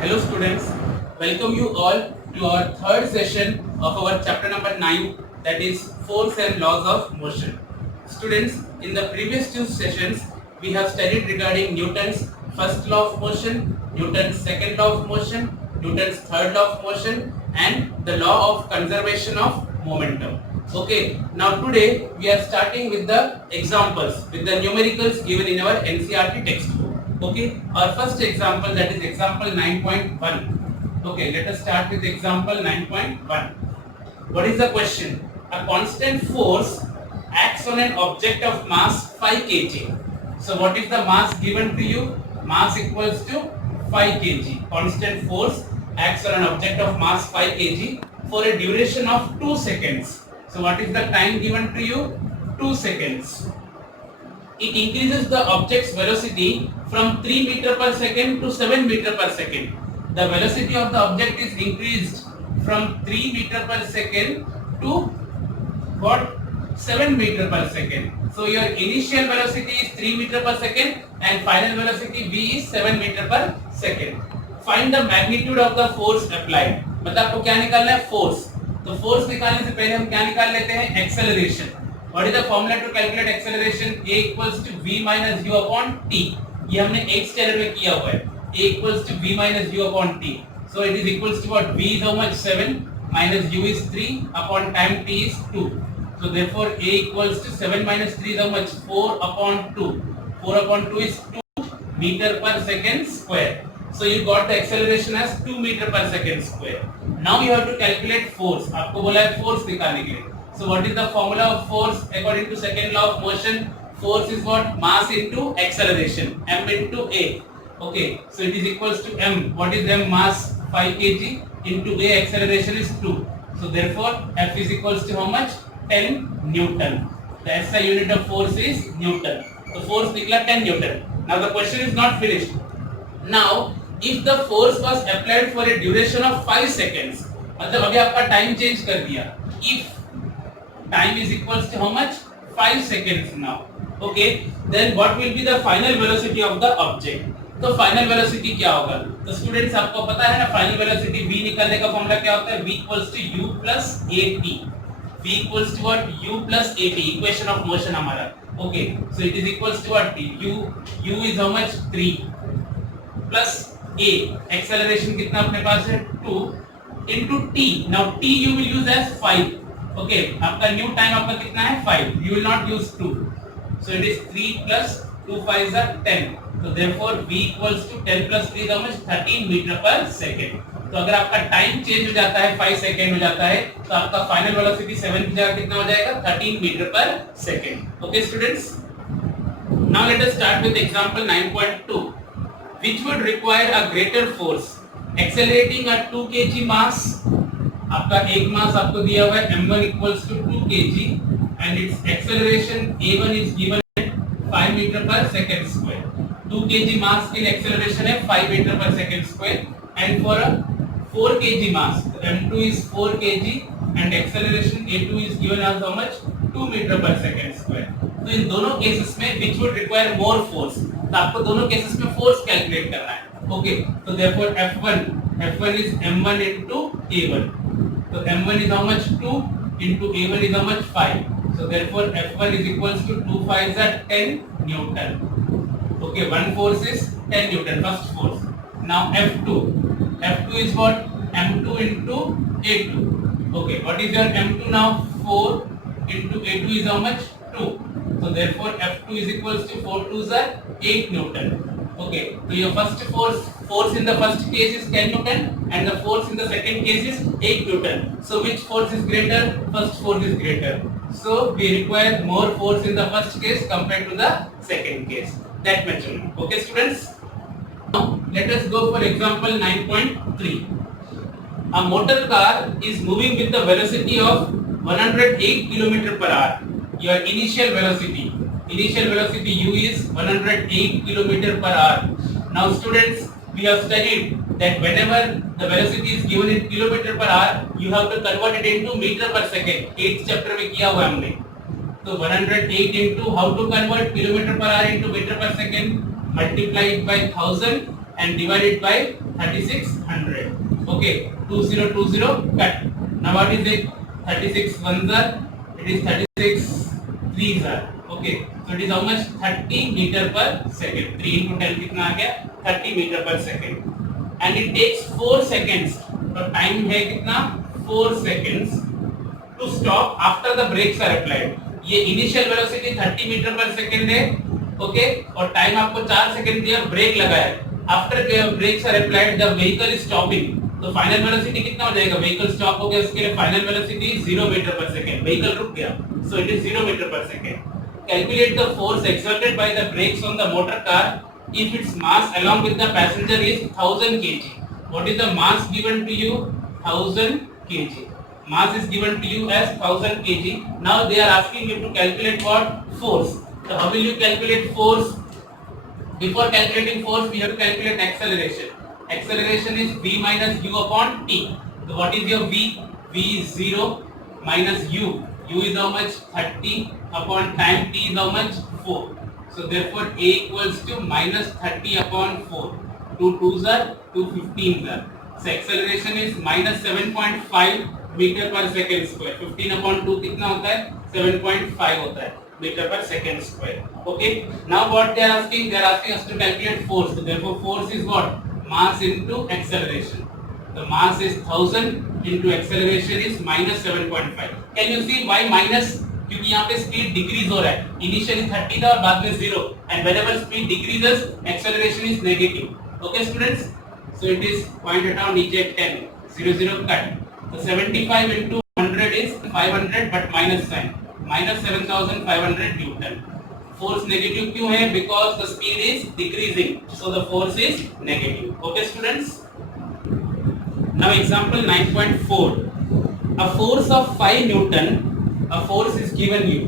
Hello students, welcome you all to our third session of our chapter number 9, that is force and laws of motion. Students, in the previous two sessions we have studied regarding Newton's first law of motion, Newton's second law of motion, Newton's third law of motion and the law of conservation of momentum. Okay, now today we are starting with the examples, with the numericals given in our NCERT textbook. Okay, our first example, that is example 9.1. Okay, let us start with example 9.1. What is the question? A constant force acts on an object of mass 5 kg. So what is the mass given to you? Mass equals to 5 kg. Constant force acts on an object of mass 5 kg for a duration of 2 seconds. So what is the time given to you? 2 seconds. It increases the object's velocity from 3 meter per second to 7 meter per second. The velocity of the object is increased from 3 meter per second to what? 7 meter per second. So your initial velocity is 3 meter per second and final velocity v is 7 meter per second. Find the magnitude of the force applied. मतलब आपको क्या निकालना है? Force. तो force निकालने से पहले हम क्या निकाल लेते हैं? Acceleration. What is the formula to calculate acceleration? A equals to v minus u upon t. ये हमने 8th standard में किया हुआ है. A equals to v minus u upon t. So it is equals to what? V is how much? 7 minus u is 3 upon time t is 2. So therefore A equals to 7 minus 3 is how much? 4 upon 2. 4 upon 2 is 2 meter per second square. So you got the acceleration as 2 meter per second square. Now you have to calculate force. आपको बोला है force निकालने के लिए. So what is the formula of force according to second law of motion? Force is what? Mass into acceleration. M into A. Okay. So it is equals to M. What is M? Mass 5 kg into A, acceleration is 2. So therefore F is equals to how much? 10 Newton. The SI unit of force is Newton. So force निकला 10 Newton. Now the question is not finished. Now if the force was applied for a duration of 5 seconds, मतलब अभी आपका time change कर दिया. If time is equals to how much? 5 seconds now. Okay, then what will be the final velocity of the object? तो final velocity क्या होगा? तो students आपको पता है ना final velocity v निकालने का फॉर्मूला क्या होता है? v equals to u plus at. v equals to what? u plus at. Equation of motion हमारा. Okay, so it is equals to what? u is how much? 3 plus a. Acceleration कितना अपने पास है? 2 into t. Now t you will use as 5. Okay, आपका new time आपका कितना है? 5. You will not use 2. So it is 3 plus 2 5 are 10. So therefore v equals to 10 plus 3 is how much? 13 meter per second. तो अगर आपका time change हो जाता है 5 सेकेंड हो जाता है तो आपका फाइनल वेलोसिटी 7 की जगह कितना हो जाएगा? 13 metre per second. Okay students, now let us start with example 9.2. Which would require a greater force? Accelerating a 2 kg mass. आपका एक मास आपको दिया हुआ है m1 equals to 2 kg and its acceleration a1 is given at 5 meter per second square. 2 kg मास के लिए acceleration है 5 meter per second square and for a 4 kg mass m2 is 4 kg and acceleration a2 is given as how much? 2 meter per second square. तो इन दोनों cases में which would require more force? तो आपको दोनों cases में force calculate करना है. Okay, तो therefore F1 is m1 into a1. So m1 is how much? 2 into a1 is how much? 5. So therefore F1 is equals to 2 5s are 10 Newton. Okay, one force is 10 Newton, first force. Now F2 is what? m2 into a2. Okay, what is your m2 now? 4 into a2 is how much? 2. So therefore F2 is equals to 4 2s are 8 Newton. Okay, so your first force in the first case is 10 Newton and the force in the second case is 8 Newton. So which force is greater? First force is greater. So we require more force in the first case compared to the second case. That much only. Okay students? Now let us go for example 9.3. A motor car is moving with the velocity of 108 km per hour. Your initial velocity u is 108 km per hour. Now students, we have studied that whenever the velocity is given in kilometer per hour, you have to convert it into meter per second. 8th chapter में किया हुआ हमने. So 108 into how to convert kilometer per hour into meter per second, multiply it by 1000 and divide it by 3600. Okay, 2020 cut. Now what is it? 36 ones are, it is 36 threes are. Okay, so it is how much? 30 meter per second. 3 into 10 कितना आ गया? 30 meter per second. And it takes 4 seconds. तो time है कितना? 4 seconds to stop after the brakes are applied. ये initial velocity 30 meter per second है. Okay, और time आपको 4 second दिया, ब्रेक लगाया. After brakes are applied the vehicle is stopping. तो फाइनल वेलोसिटी कितना हो जाएगा? व्हीकल स्टॉप हो गया, उसके लिए final velocity 0 meter per second. Vehicle रुक गया, so it is 0 meter per second. Calculate the force exerted by the brakes on the motor car if its mass along with the passenger is 1000 kg. What is the mass given to you? 1000 kg. Mass is given to you as 1000 kg. Now they are asking you to calculate what? Force. So how will you calculate force? Before calculating force, we have to calculate acceleration. Acceleration is v minus u upon t. So what is your v? V is 0 minus u. U is how much? 30 upon time t is how much? 4. So therefore a equals to minus 30 upon 4. 2 2s are 2 15s are. So acceleration is minus 7.5 metre per second square. 15 upon 2 कितना होता है? 7.5 होता है meter per second square. Okay, now what they are asking? They are asking us to calculate force. So therefore force is what? Mass into acceleration. The mass is 1000 into acceleration is minus 7.5. Can you see why minus? क्योंकि यहाँ पे speed decrease हो रहा है. Initially 30 था और बाद में 0. And whenever speed decreases, acceleration is negative. Okay students? So it is point it down, eject 10. 0 0 cut. So 75 into 100 is 500 but minus sign. Minus 7500 Newton. Force negative क्यों है? Because the speed is decreasing. So the force is negative. Okay students? Now example 9.4. A force of 5 Newton. A force is given you.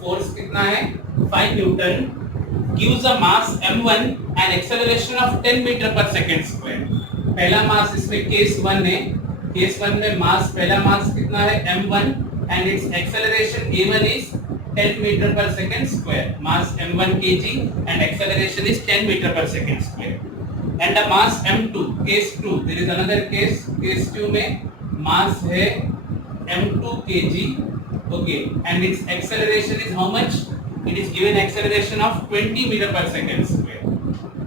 Force कितना है? 5 Newton gives a mass m1 and acceleration of 10 meter per second square. पहला मास इसमें case 1 है. Case 1 में मास, पहला मास कितना है? m1 and its acceleration a1 is 10 meter per second square. Mass m1 kg and acceleration is 10 meter per second square. And the mass m2, case 2, there is another case. Case 2 में mass है m2 kg. Okay, and its acceleration is how much? It is given acceleration of 20 meter per second square.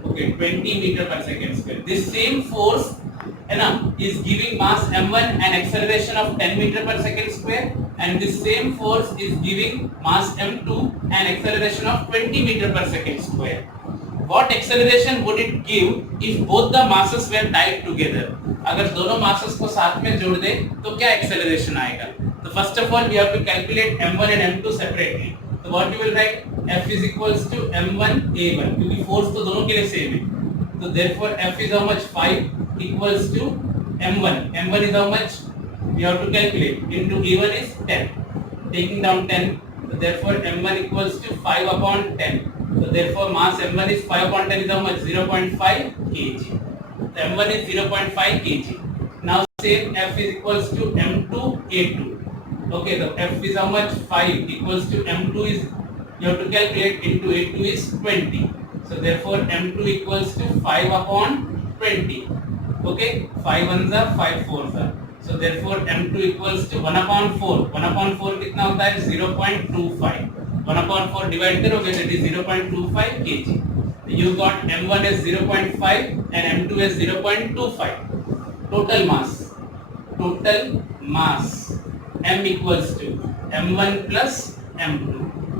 Okay, 20 meter per second square. This same force is giving mass m1 and acceleration of 10 meter per second square, and this same force is giving mass m2 and acceleration of 20 meter per second square. What acceleration would it give if both the masses were tied together? अगर दोनों masses को साथ में जोड़ दे तो क्या acceleration आएगा? So first of all we have to calculate m1 and m2 separately. So what you will write? F is equals to m1 a1 क्योंकि force तो दोनों के लिए same है. So therefore F is how much? 5 equals to m1. m1 is how much? We have to calculate. Into a1 is 10. Taking down 10. So therefore m1 equals to 5 upon 10. So therefore mass m1 is 5 upon 10 is how much? 0.5 kg. So m1 is 0.5 kg. Now same F is equals to m2 a2. Okay, the F is how much? 5 equals to m2 is, you have to calculate, into a2 is 20. So therefore m2 equals to 5 upon 20. Okay, 5 ones are 5 fours are. So therefore m2 equals to 1 upon 4. 1 upon 4 कितना होता है? 0.25. 1 upon 4 divide करोगे तो it is 0.25 kg. You got m1 as 0.5 and m2 as 0.25. Total mass. Total mass. M equals to m1 plus m2.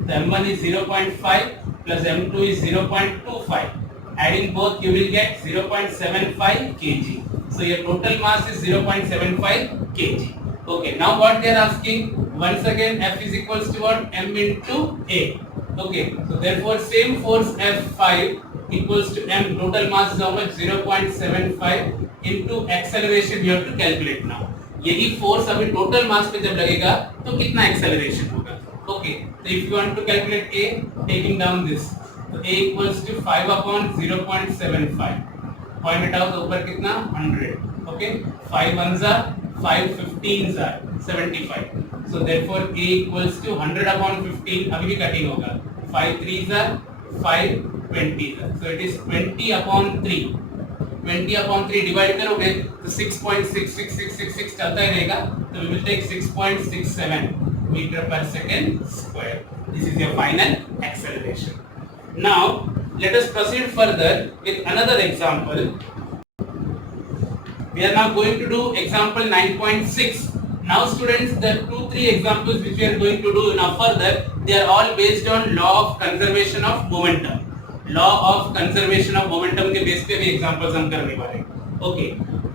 So m1 is 0.5 plus m2 is 0.25. Adding both you will get 0.75 kg. So your total mass is 0.75 kg. Okay, now what they are asking? Once again F is equals to what? M into A. Okay, so therefore same force F5 equals to M. Total mass is how much? 0.75 into acceleration you have to calculate now. यही force अभी total mass पे जब लगेगा तो कितना acceleration होगा? Okay, तो if you want to calculate a, taking down this, तो a equals to 5 upon 0.75. Point it out, ऊपर कितना? 100. Okay, 5 ones are 5 15s are 75. So therefore a equals to 100 upon 15. अभी भी कटिंग होगा. 5 3s are 5 20s are. So it is 20 upon 3. 20/3 divide करोगे तो 6.66666 चलता ही रहेगा, तो we will take 6.67 metre per second square. This is your final acceleration. Now let us proceed further with another example. We are now going to do example 9.6. Now students, the 2-3 examples which we are going to do now further, they are all based on law of conservation of momentum. Law of conservation of momentum के base पे भी examples हम करने वाले हैं. Okay,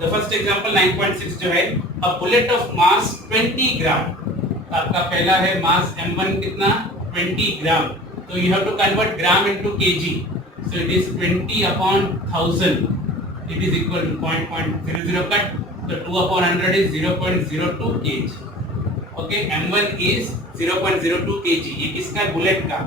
the first example 9.6 जो है, a bullet of mass 20 ग्राम. आपका पहला है mass m1 कितना 20 ग्राम. So you have to convert gram into kg. So it is 20/1000. It is equal to 0.00 cut. So 2/100 is 0.02 kg. Okay, m1 is 0.02 kg. ये किसका है? Bullet का.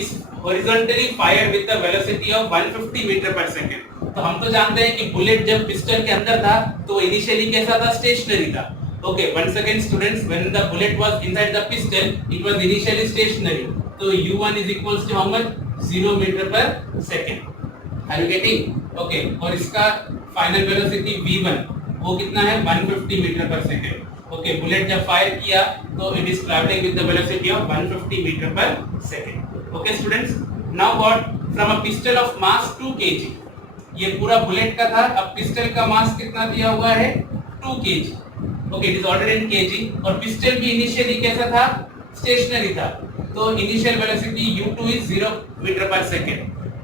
Is horizontally fired with the velocity of 150 meter per second. तो हम तो जानते हैं कि बुलेट जब पिस्टल के अंदर था तो इनिशियली कैसा था? स्टेशनरी था. Okay, once again students, when the bullet was inside the pistol, it was initially stationary. So u1 is equals to how much? 0 meter per second. Are you getting? Okay. और इसका final velocity v1 वो कितना है? 150 meter per second. Okay, bullet जब fire किया तो it is travelling with the velocity of 150 meter per second. Okay students, now what? From a pistol of mass 2 kg. ये पूरा बुलेट का था. अब पिस्टल का मास कितना दिया हुआ है? 2 kg. Okay, it is ordered in kg. और पिस्टल भी इनिशियली कैसा था? स्टेशनरी था. तो initial velocity u2 is 0 meter per second.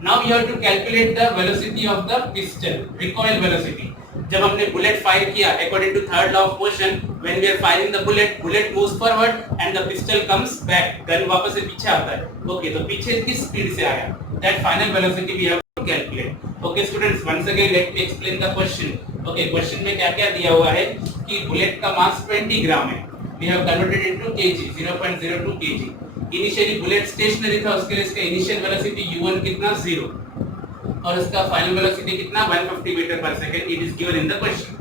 Now you have to calculate the velocity of the pistol, recoil velocity. जब हमने बुलेट फायर किया, according to third law of motion, when we are firing the bullet moves forward and the pistol comes back. Gun वापस से पीछे आता है. Okay, तो पीछे किस स्पीड से आया? That final velocity we have to calculate. Okay students, once again let me explain the question. Okay, question में क्या क्या दिया हुआ है कि बुलेट का मास 20 ग्राम है. We have converted into kg, 0.02 kg. Initially bullet stationary था, उसके लिए इसका इनिशियल वेलोसिटी u1 कितना? 0 और इसका फाइनल वेलोसिटी कितना? 150 meter per second. It is given in the question.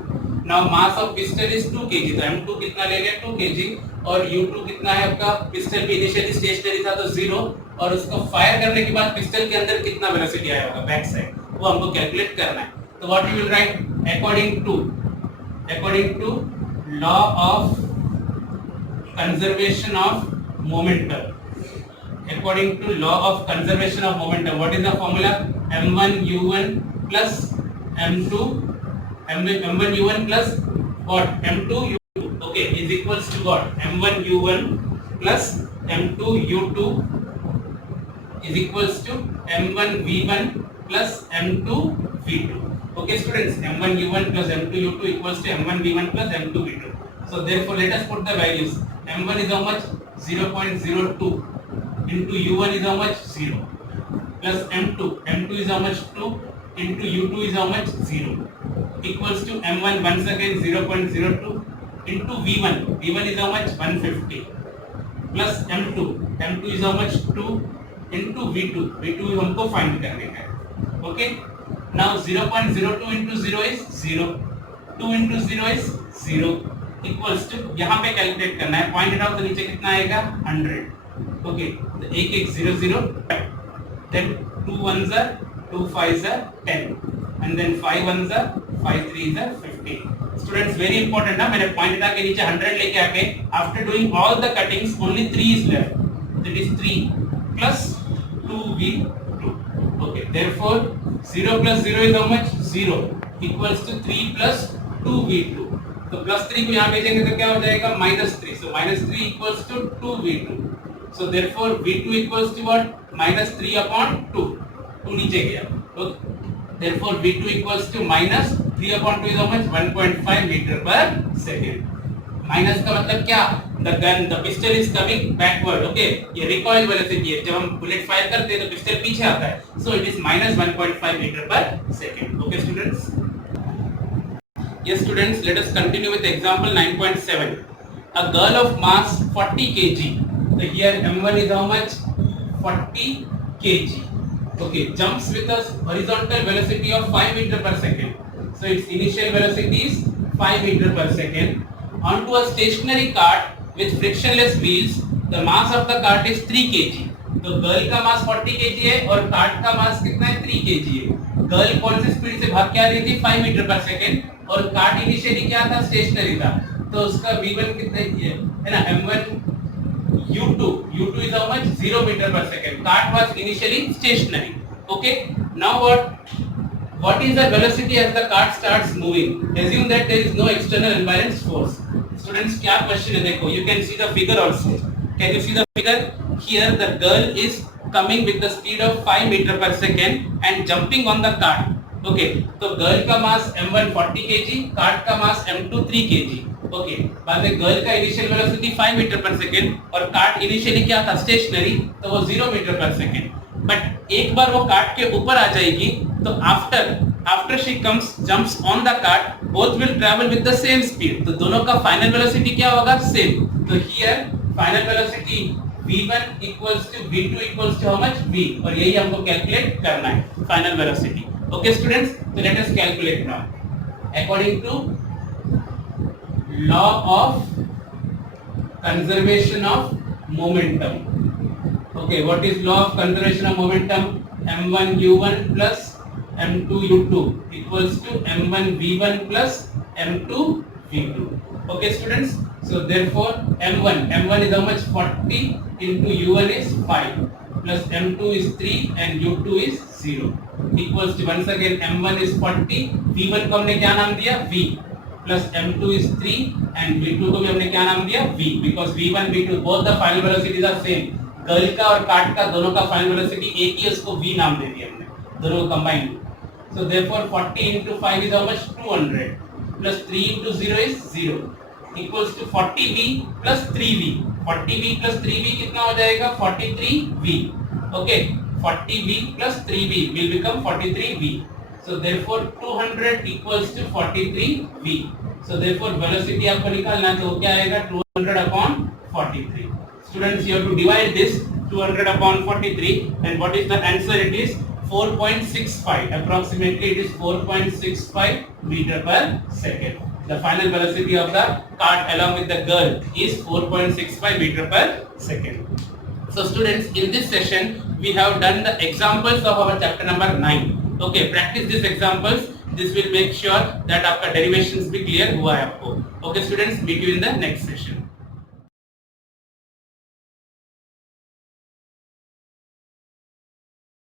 Now mass of pistil is 2 kg. तो m2 कितना ले लिया? 2 kg. और u2 कितना है आपका? पिस्टल भी इनिशियली स्टेशनरी था तो 0 और उसको फायर करने के बाद पिस्टल के अंदर कितना वेलोसिटी आया होगा बैक साइड, वो हमको कैलकुलेट करना है. तो what you will write? According to law of conservation of momentum. According to law of conservation of momentum, what is the formula? m1 u1 plus m2 m1 u1 plus what? m2 u2. Okay, is equals to what? m1 u1 plus m2 u2 is equals to m1 v1 plus m2 v2. Okay students, m1 u1 plus m2 u2 equals to m1 v1 plus m2 v2. So therefore let us put the values. m1 is how much? 0.02 into u1 is how much? 0 plus m2 is how much? 2 into u2 is how much? 0 equals to m1 once again 0.02 into v1 is how much? 150 plus m2 is how much? 2 into v2 हमको find करने का है. Okay, now 0.02 into 0 is 0, 2 into 0 is 0 equals to, यहाँ पे calculate करना है. Point out तो नीचे कितना आएगा? 100. ओके, तो 1 1 0 0, then 2 1s are 2 5s are 10 and then 5 1s are 5 3s are 15. Students very important है, मैंने पॉइंट आके नीचे 100 लेके आके after doing all the cuttings only 3 is left. That is 3 plus 2v2. Okay, therefore 0 plus 0 is how much? 0 equals to 3 plus 2v2. तो plus 3 को यहाँ भेजेंगे तो क्या हो जाएगा? -3. So -3 equals to 2v2. So therefore v2 equals to what? -3/2. 2 नीचे गया. तो therefore v2 equals to -3/2 is how much? 1.5 meter per second. Minus का मतलब क्या? The pistol is coming backward. Okay, ये रिकॉइल वेलोसिटी है. जब हम बुलेट फायर करते हैं तो पिस्टल पीछे आता है. सो it is -1.5 meter per second. Okay students. Yes students, let us continue with example 9.7. A girl of mass 40 kg. So here m1 is how much? 40 kg. Okay, jumps with a horizontal velocity of 5 meter per second. So its initial velocity is 5 meter per second onto a stationary cart with frictionless wheels. The mass of the cart is 3 kg. तो girl का मास 40 kg है और cart का मास कितना है? 3 kg है. Girl कौन सी speed से भाग के आ रही थी 5 मीटर पर सेकेंड और कार्ट इनिशियली क्या था स्टेशनरी था तो उसका v1 कितना है ना m1 u2 is how much 0 meter per second. Cart was initially stationary. Okay, now what is the velocity as the cart starts moving? Assume that there is no external imbalanced force. Students, क्या question है देखो, you can see the figure also. Can you see the figure? Here the girl is coming with the speed of 5 meter per second and jumping on the cart. Okay, तो girl का मास m1 40 kg, cart का मास m2 3 kg. Okay, बाद में girl का initial velocity 5 metre per second और cart initially क्या था stationery तो वो 0 मीटर पर सेकंड बट एक बार वो कार्ट के ऊपर आ जाएगी तो after she comes jumps on the cart both will travel with the same speed तो दोनों का फाइनल वेलोसिटी क्या होगा सेम तो here final velocity v1 equals to v2 equals to how much v और यही हमको कैलकुलेट करना है फाइनल वेलोसिटी ओके स्टूडेंट्स तो let us calculate now according to law of conservation of momentum. Okay, what is law of conservation of momentum? m1 u1 plus m2 u2 equals to m1 v1 plus m2 v2. Okay students, so therefore m1 is how much 40 into u1 is 5 plus m2 is 3 and u2 is 0 equals to once again m1 is 40 v1 को हमने क्या नाम दिया v plus m2 is 3 and v2 को भी हमने क्या नाम दिया v because v1 v2 both the final velocities are same girl का और कार्ट का दोनों का फाइनल वेलोसिटी एक ही उसको v नाम दे दिया हमने दोनों को combine so therefore 40 into 5 is how much 200 plus 3 into 0 is 0 equals to 40v plus 3v 40v plus 3v कितना हो जाएगा 43v okay 40v plus 3v will become 43v so therefore 200 equals to 43v so therefore velocity आपको निकालना है तो क्या आएगा 200 upon 43 students you have to divide this 200 upon 43 and what is the answer it is 4.65 approximately it is 4.65 meter per second the final velocity of the cart along with the girl is 4.65 meter per second so students in this session we have done the examples of our chapter number 9 okay practice these examples this will make sure that आपका derivations भी clear हुआ है आपको okay students meet you in the next session